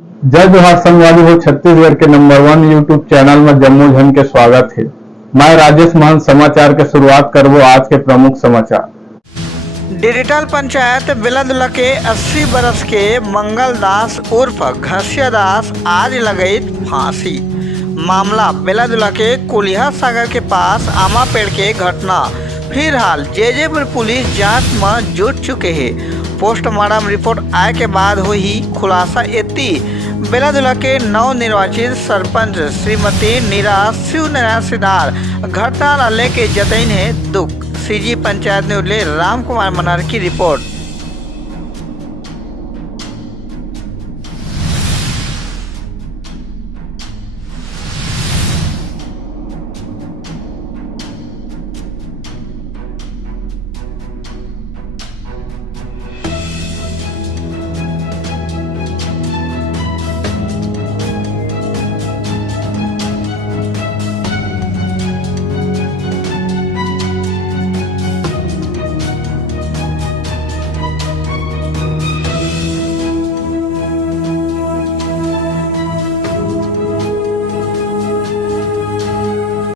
जय जोहार संगवारी हो। छत्तीसगढ़ के नंबर 1 यूट्यूब चैनल में जम्मू झन के स्वागत है। मैं राजेश महंत समाचार के शुरुआत करबो आज के प्रमुख समाचार। डिजिटल पंचायत बेलादुला के 80 बरस के मंगल दास उर्फ घसिया दास आज लगई फांसी। मामला बेलादुला के कोलिहा सागर के पास आमा पेड़ के घटना। फिलहाल जेजेपुर पुलिस जांच में जुट चुके हैं। पोस्टमार्टम रिपोर्ट आए के बाद हुई खुलासा। एती बेलादुला के नवनिर्वाचित सरपंच श्रीमती नीरा शिवनारायण सिदार घटना लेके जतईन है दुख। सीजी पंचायत ने राम कुमार मनार की रिपोर्ट।